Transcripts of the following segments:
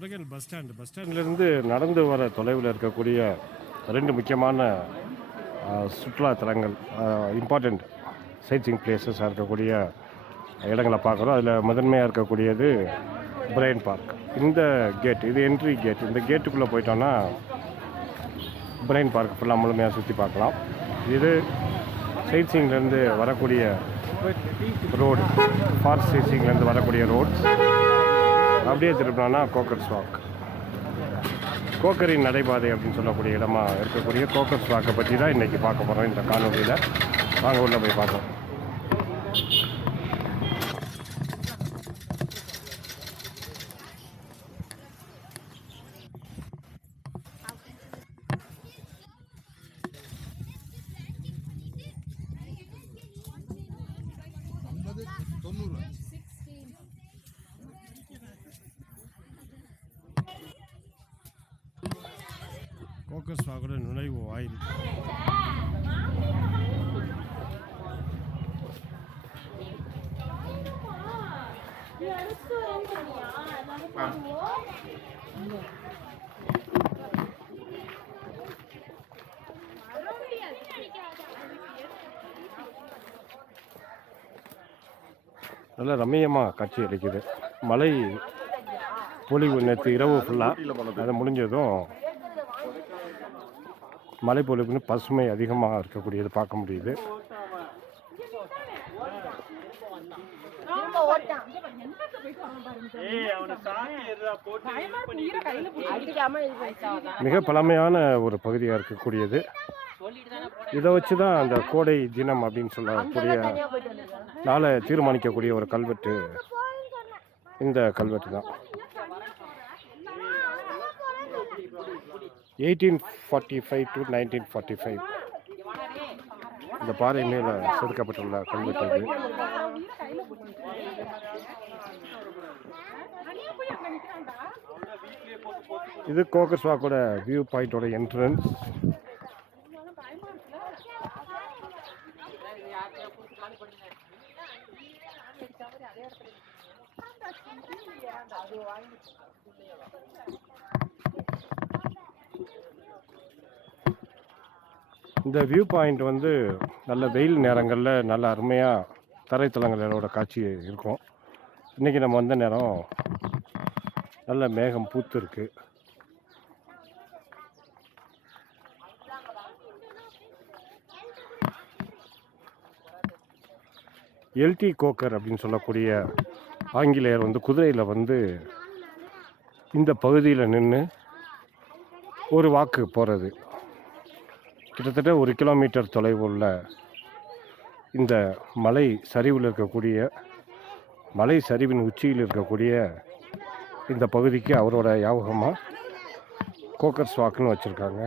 Kodaikanal bus stand. Bus ஸ்டாண்ட்லேருந்து நடந்து வர தொலைவில் இருக்கக்கூடிய ரெண்டு முக்கியமான சுற்றுலா தலங்கள் இம்பார்ட்டண்ட் சைட்சிங் பிளேசஸாக இருக்கக்கூடிய இடங்களை பார்க்குறோம். அதில் முதன்மையாக இருக்கக்கூடியது பிரெயின் பார்க் இந்த கேட் இது என்ட்ரி கேட் இந்த கேட்டுக்குள்ளே போயிட்டோன்னா பிரெயின் பார்க் ஃபுல்லாக முழுமையாக சுற்றி பார்க்கலாம். இது சைட்சிங்லேருந்து வரக்கூடிய ரோடு ஃபார்ஸ்ட் சைட்சிங்லேருந்து வரக்கூடிய ரோட்ஸ் அப்படியே திருப்பினா கோக்கர்ஸ் வாக் கோக்கரின் நடைபாதை அப்படின்னு சொல்லக்கூடிய இடமா இருக்கக்கூடிய கோக்கர்ஸ் வாக்கை பற்றி தான் இன்றைக்கி பார்க்க போகிறோம் இந்த காணொலியில் வாங்க உள்ளே போய் பார்ப்போம். தொண்ணூறு. கோக்கர்ஸ் வாக்கோட நுழைவு வாயில். நல்ல ரம்மியமாக காட்சி அளிக்குது. மழை பொழிவு நேற்று இரவு ஃபுல்லாக அது முடிஞ்சதும் மலை பசுமை அதிகமாக இருக்கக்கூடியது பார்க்க முடியுது. மிக பழமையான ஒரு பகுதியாக இருக்கக்கூடியது. இதை வச்சு தான் அந்த கோடை தினம் அப்படின்னு சொல்லக்கூடிய நாளை தீர்மானிக்கக்கூடிய ஒரு கல்வெட்டு இந்த கல்வெட்டு தான். Eighteen forty five to nineteen forty five இந்த பாறை மேலே செதுக்கப்பட்டுள்ள கல்வெட்டு இது. இது கூட வியூ பாயிண்டோட என்ட்ரன்ஸ் இந்த வியூ பாயிண்ட் வந்து நல்ல வெயில் நேரங்களில் நல்ல அருமையாக தரைத்தலங்களோட காட்சி இருக்கும். இன்றைக்கி நம்ம வந்த நேரம் நல்ல மேகம் பூத்து இருக்கு எல்டி கோக்கர் அப்படின்னு சொல்லக்கூடிய ஆங்கிலேயர் வந்து குதிரையில் வந்து இந்த பகுதியில் நின்று ஒரு வாக்கு போகிறது கிட்டத்தட்ட ஒரு கிலோமீட்டர் தொலைவு உள்ள இந்த மலை சரிவில் இருக்கக்கூடிய மலை சரிவின் உச்சியில் இருக்கக்கூடிய இந்த பகுதிக்கு அவரோட ஞாபகமாக கோக்கர்ஸ் வாக்குன்னு வச்சுருக்காங்க.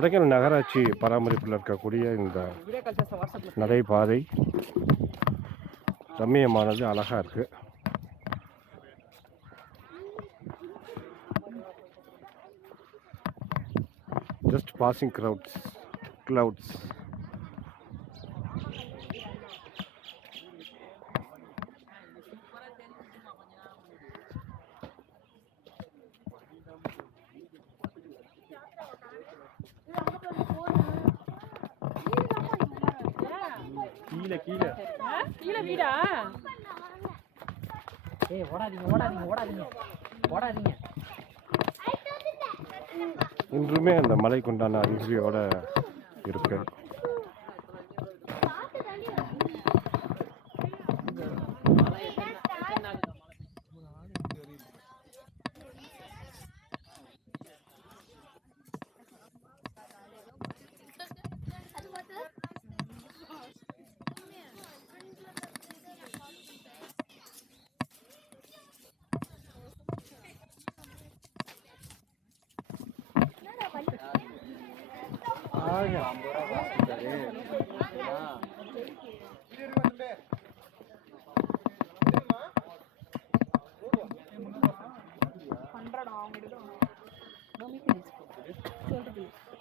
கொடைக்கானல் நகராட்சி பராமரிப்பில் இருக்கக்கூடிய இந்த நடைபாதை ரம்மியமானது அழகாக இருக்குது ஜஸ்ட் பாசிங் க்ரௌட்ஸ் க்ளவுட்ஸ் கீழே கீழே. கீழே வீடா? ஏய் ஓடாதீங்க ஓடாதீங்க ஓடாதீங்க. ஓடாதீங்க. இன்றுமே அந்த மலைக்குண்டான அறிகுறியோட இருக்கு.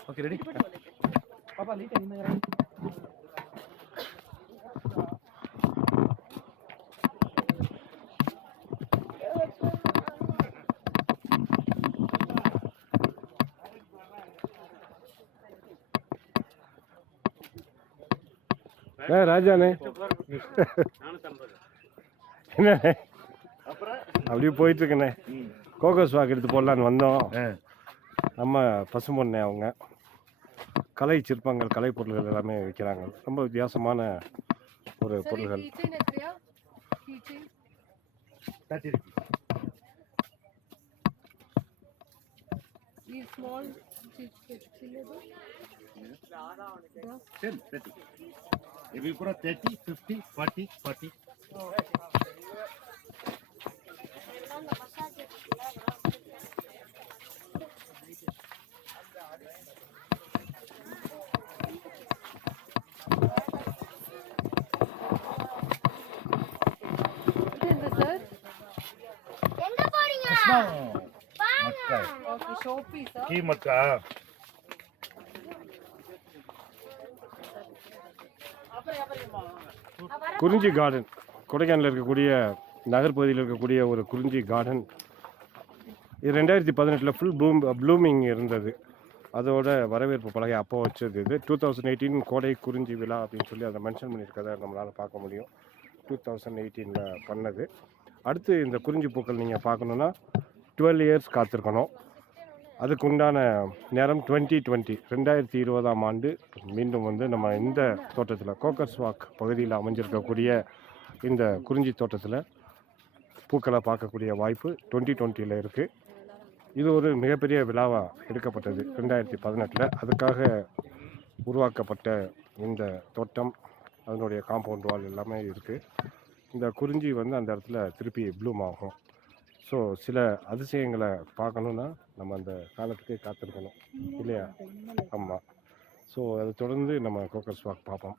ఓకే రెడీ పాపా లీక్ అయింది ராஜானே. அப்படியே போயிட்டு இருக்கண்ணே. கோகோஸ் வாக்கு எடுத்து போடலான்னு வந்தோம். நம்ம பசு பொண்ணு அவங்க. கலை சிற்பங்கள் கலை பொருள்கள் எல்லாமே விற்கிறாங்க ரொம்ப வித்தியாசமான ஒரு பொருள்கள். ఇవి కూడా ஸ்கீம் இருக்கா குறிஞ்சி கார்டன் கொடைக்கானல் இருக்கக்கூடிய நகர்பகுதியில் இருக்கக்கூடிய ஒரு குறிஞ்சி கார்டன் இது ரெண்டாயிரத்தி பதினெட்டில் ஃபுல் ப்ளூம் ப்ளூமிங் இருந்தது. அதோட வரவேற்பு பலகை அப்போ வச்சது இது டூ தௌசண்ட் எயிட்டீன் கோடை குறிஞ்சி விழா அப்படின்னு சொல்லி அதை மென்ஷன் பண்ணியிருக்கதை நம்மளால் பார்க்க முடியும். டூ தௌசண்ட் எயிட்டீனில் பண்ணது. அடுத்து இந்த குறிஞ்சி பூக்கள் நீங்கள் பார்க்கணுன்னா டுவெல் இயர்ஸ் காத்திருக்கணும். அதுக்குண்டான நேரம் டுவெண்ட்டி டுவெண்ட்டி. ரெண்டாயிரத்தி இருபதாம் ஆண்டு மீண்டும் வந்து நம்ம இந்த தோட்டத்தில் கோக்கர்ஸ் வாக் பகுதியில் அமைஞ்சிருக்கக்கூடிய இந்த குறிஞ்சி தோட்டத்தில் பூக்களை பார்க்கக்கூடிய வாய்ப்பு டுவெண்ட்டி டுவெண்ட்டியில் இருக்குது இது ஒரு மிகப்பெரிய விழாவாக எடுக்கப்பட்டது ரெண்டாயிரத்தி பதினெட்டில். அதுக்காக உருவாக்கப்பட்ட இந்த தோட்டம் அதனுடைய காம்பவுண்ட் வால் எல்லாமே இருக்குது இந்த குறிஞ்சி வந்து அந்த இடத்துல திருப்பி ப்ளூம் ஆகும். ஸோ சில அதிசயங்களை பார்க்கணுன்னா நம்ம அந்த காலத்துக்கு காத்திருக்கணும். இல்லையா? ஆமாம் ஸோ அதை தொடர்ந்து நம்ம கோக்கர்ஸ் வாக் பார்ப்போம்.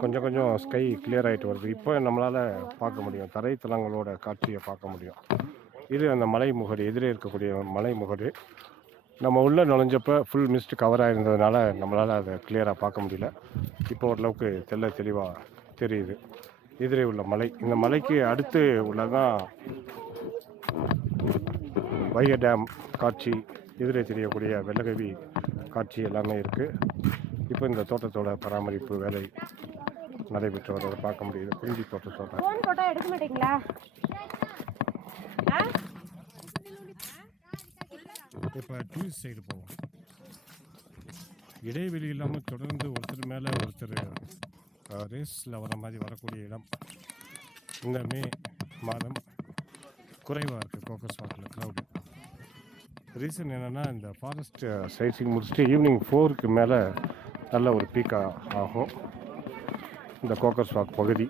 கொஞ்சம் கொஞ்சம் ஸ்கை கிளியர் ஆகிட்டு வருது. இப்போ நம்மளால் பார்க்க முடியும். தரைத்தலங்களோட காட்சியை பார்க்க முடியும். இது அந்த மலை முகடு எதிரே இருக்கக்கூடிய மலை முகடு நம்ம உள்ளே நுழைஞ்சப்போ ஃபுல் மிஸ்ட் கவர் ஆகிருந்ததுனால நம்மளால் அதை கிளியராக பார்க்க முடியல. இப்போ ஓரளவுக்கு தெல்ல தெளிவாக தெரியுது. எதிரே உள்ள மலை. இந்த மலைக்கு அடுத்து உள்ளதான் வைகை டேம் காட்சி எதிரே தெரியக்கூடிய வெள்ளகவி காட்சி எல்லாமே இருக்குது இப்போ இந்த தோட்டத்தோட பராமரிப்பு வேலை நடைபெற்று வரதை பார்க்க முடியுது. குறிஞ்சி தோட்டத்தோட. இப்போ டூரிஸ்ட் சைடு போவோம். இடைவெளி இல்லாமல் தொடர்ந்து ஒருத்தர் மேலே ஒருத்தர் ரேஸில் வர மாதிரி வரக்கூடிய இடம் இந்த மே மாதம் குறைவாக இருக்குது கோக்கஸ் வாக்கில் க்ரௌடு ரீசன் என்னென்னா இந்த ஃபாரஸ்ட் சைட்ஸிங் முடிச்சுட்டு ஈவினிங் ஃபோருக்கு மேலே நல்ல ஒரு பீக்காக ஆகும். இந்த கோக்கஸ் வாக் பகுதி.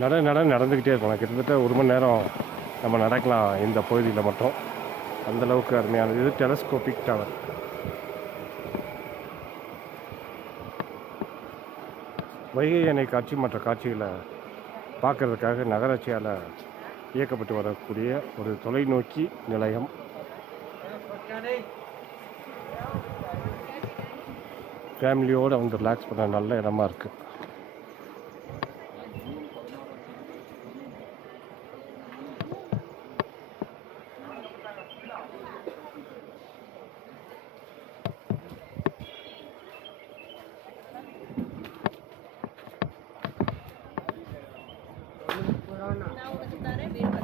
நட நட நடந்துக்கிட்டே இருக்கலாம் கிட்டத்தட்ட ஒரு மணி நேரம் நம்ம நடக்கலாம் இந்த பகுதியில் மட்டும். அந்த அளவுக்கு அருமையானது இது டெலஸ்கோபிக் டவர் வைகை அணை காட்சி மற்ற காட்சிகளை பார்க்கறதுக்காக நகராட்சியால் இயக்கப்பட்டு வரக்கூடிய ஒரு தொலைநோக்கி நிலையம். ஃபேமிலியோடு வந்து ரிலாக்ஸ் பண்ண நல்ல இடமா இருக்குது நான் உனக்கு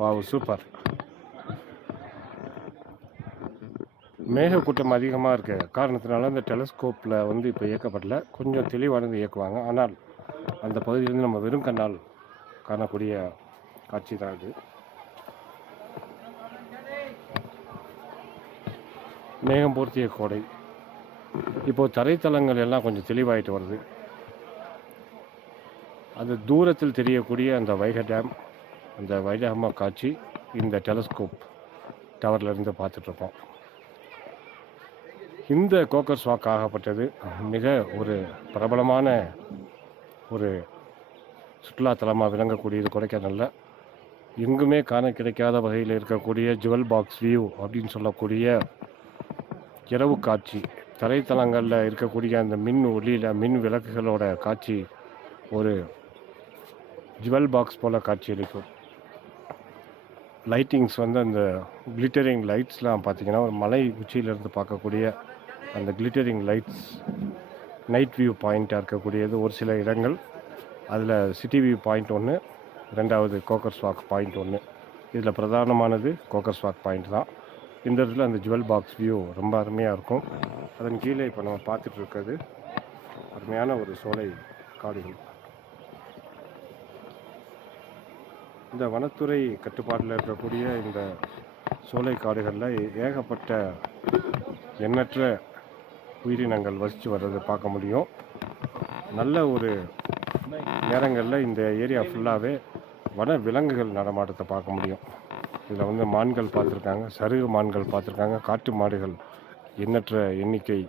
வாவ் சூப்பர். மேகக்கூட்டம் அதிகமாக இருக்க காரணத்தினால அந்த டெலஸ்கோப்பில் வந்து இப்போ இயக்கப்படல. கொஞ்சம் தெளிவானது இயக்குவாங்க. ஆனால் அந்த பகுதியிலேருந்து நம்ம வெறும் கண்ணால் காணக்கூடிய காட்சி தான் இது மேகம் பூர்த்திய கோடை. இப்போது தரைத்தலங்கள் எல்லாம் கொஞ்சம் தெளிவாயிட்டு வருது. அது தூரத்தில் தெரியக்கூடிய அந்த வைகை டேம் அந்த வைடகமா காட்சி இந்த டெலஸ்கோப் டவர்லேருந்து பார்த்துட்ருப்போம் பார்த்துட்ருக்கோம். இந்த கோக்கர்ஸ் ஸ்வாக் ஆகப்பட்டது மிக ஒரு பிரபலமான ஒரு சுற்றுலாத்தலமாக விளங்கக்கூடியது கொடைக்கானலில். எங்குமே காண கிடைக்காத வகையில் இருக்கக்கூடிய ஜுவல் பாக்ஸ் வியூ அப்படின்னு சொல்லக்கூடிய இரவு காட்சி. தரைத்தளங்களில் இருக்கக்கூடிய அந்த மின் ஒளியில் மின் விளக்குகளோட காட்சி ஒரு ஜுவல் பாக்ஸ் போல் காட்சி இருக்கும் லைட்டிங்ஸ் வந்து அந்த கிளிட்டரிங் லைட்ஸ்லாம் பார்த்தீங்கன்னா ஒரு மலை உச்சியிலேருந்து பார்க்கக்கூடிய அந்த கிளிட்டரிங் லைட்ஸ் நைட் வியூ பாயிண்ட்டாக இருக்கக்கூடியது ஒரு சில இடங்கள். அதில் சிட்டி வியூ பாயிண்ட் ஒன்று ரெண்டாவது கோக்கர்ஸ் வாக் பாயிண்ட் ஒன்று. இதில் பிரதானமானது கோக்கர்ஸ் வாக் பாயிண்ட் தான். இந்த இடத்துல அந்த ஜுவல் பாக்ஸ் வியூ ரொம்ப அருமையாக இருக்கும். அதன் கீழே இப்போ நம்ம பார்த்துட்டு இருக்கிறது அருமையான ஒரு சோலை காடுகள். இந்த வனத்துறை கட்டுப்பாட்டில் இருக்கக்கூடிய இந்த சோலை காடுகளில் ஏகப்பட்ட எண்ணற்ற உயிரினங்கள் வசித்து வர்றதை பார்க்க முடியும். நல்ல ஒரு நேரங்களில் இந்த ஏரியா ஃபுல்லாகவே வன விலங்குகள் நடமாட்டத்தை பார்க்க முடியும். இதில் வந்து மான்கள் பார்த்துருக்காங்க சருகு மான்கள் பார்த்துருக்காங்க காட்டு மாடுகள் எண்ணற்ற எண்ணிக்கை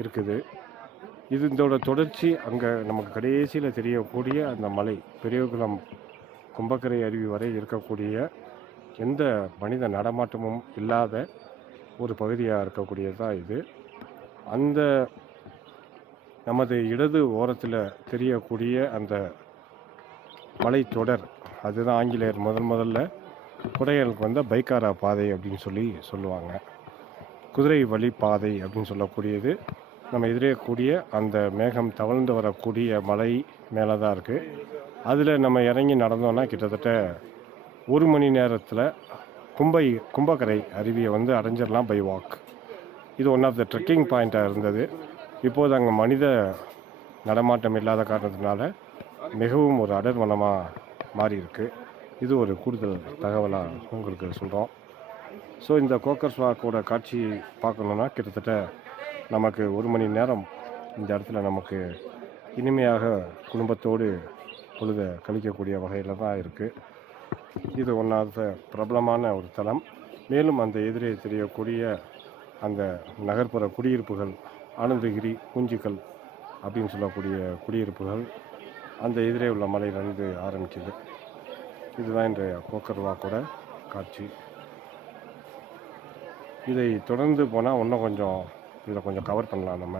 இருக்குது. இது இதோட தொடர்ச்சி அங்கே நமக்கு கடைசியில் தெரியக்கூடிய அந்த மலை பெரியகுளம் கும்பக்கரை அருவி வரை இருக்கக்கூடிய எந்த மனித நடமாட்டமும் இல்லாத ஒரு பகுதியாக இருக்கக்கூடியது தான் இது. அந்த நமது இடது ஓரத்தில் தெரியக்கூடிய அந்த மலைத்தொடர். அதுதான் ஆங்கிலேயர் முதல் முதல்ல குடையலுக்கு வந்த பைக்காரா பாதை அப்படின்னு சொல்லி சொல்லுவாங்க. குதிரை வழி பாதை அப்படின்னு சொல்லக்கூடியது. நம்ம எதிரேக்கூடிய அந்த மேகம் தவழ்ந்து வரக்கூடிய மலை மேலே தான் இருக்குது அதில் நம்ம இறங்கி நடந்தோம்னா கிட்டத்தட்ட ஒரு மணி நேரத்தில் கும்பை கும்பக்கரை அருவியை வந்து அடைஞ்சிடலாம் பை வாக் இது ஒன் ஆஃப் த ட்ரெக்கிங் பாயிண்ட்டாக இருந்தது. இப்போது அங்கே மனித நடமாட்டம் இல்லாத காரணத்தினால மிகவும் ஒரு அடர் வனமாக மாறி இது ஒரு கூடுதல் தகவலாக உங்களுக்கு சொல்கிறோம் ஸோ இந்த கோக்கர்ஸ் வாக்கோட காட்சி பார்க்கணுன்னா கிட்டத்தட்ட நமக்கு ஒரு மணி நேரம் இந்த இடத்துல நமக்கு இனிமையாக குடும்பத்தோடு பொழுத கழிக்கக்கூடிய வகையில் தான் இருக்குது இது ஒன்றாவது பிரபலமான ஒரு தலம் மேலும் அந்த எதிரே தெரியக்கூடிய அந்த நகர்ப்புற குடியிருப்புகள் ஆனந்தகிரி குஞ்சுக்கல் அப்படின்னு சொல்லக்கூடிய குடியிருப்புகள் அந்த எதிரே உள்ள மலையிலிருந்து ஆரம்பிக்குது. இதுதான் இன்றைய கோக்கர்வா கூட காட்சி. இதை தொடர்ந்து போனால் இன்னும் கொஞ்சம் இதில் கொஞ்சம் கவர் பண்ணலாம் நம்ம.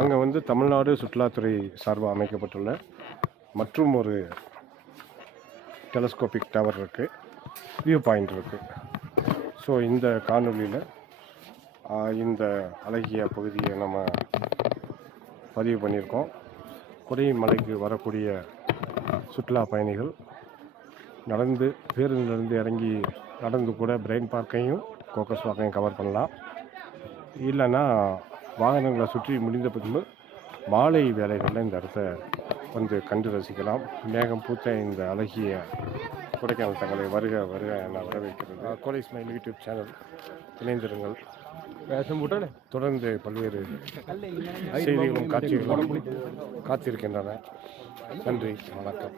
அங்கே வந்து தமிழ்நாடு சுற்றுலாத்துறை சார்பாக அமைக்கப்பட்டுள்ள மற்றும் ஒரு டெலஸ்கோபிக் டவர் இருக்குது வியூ பாயிண்ட் இருக்குது ஸோ இந்த காணொளியில் இந்த அழகிய பகுதியை நம்ம பதிவு பண்ணியிருக்கோம். கொடை மலைக்கு வரக்கூடிய சுற்றுலா பயணிகள் நடந்து பேருந்திலிருந்து இறங்கி நடந்து கூட பிரெயின் பார்க்கையும் கோக்கஸ் பார்க்கையும் கவர் பண்ணலாம். இல்லைன்னா வாகனங்களை சுற்றி முடிந்த பின்பு மாலை வேலைகளில் இந்த இடத்த வந்து கண்டு ரசிக்கலாம். மேகம் பூத்த இந்த அழகிய கொடைக்கானல் தங்களை வருக வருக என வரவேற்கிறது. கோலை ஸ்மைல் யூடியூப் சேனல் இணைந்திருங்கள். வேஷம் தொடர்ந்து பல்வேறு செய்திகளும் காட்சிகளும் காத்திருக்கின்றன. நன்றி வணக்கம்.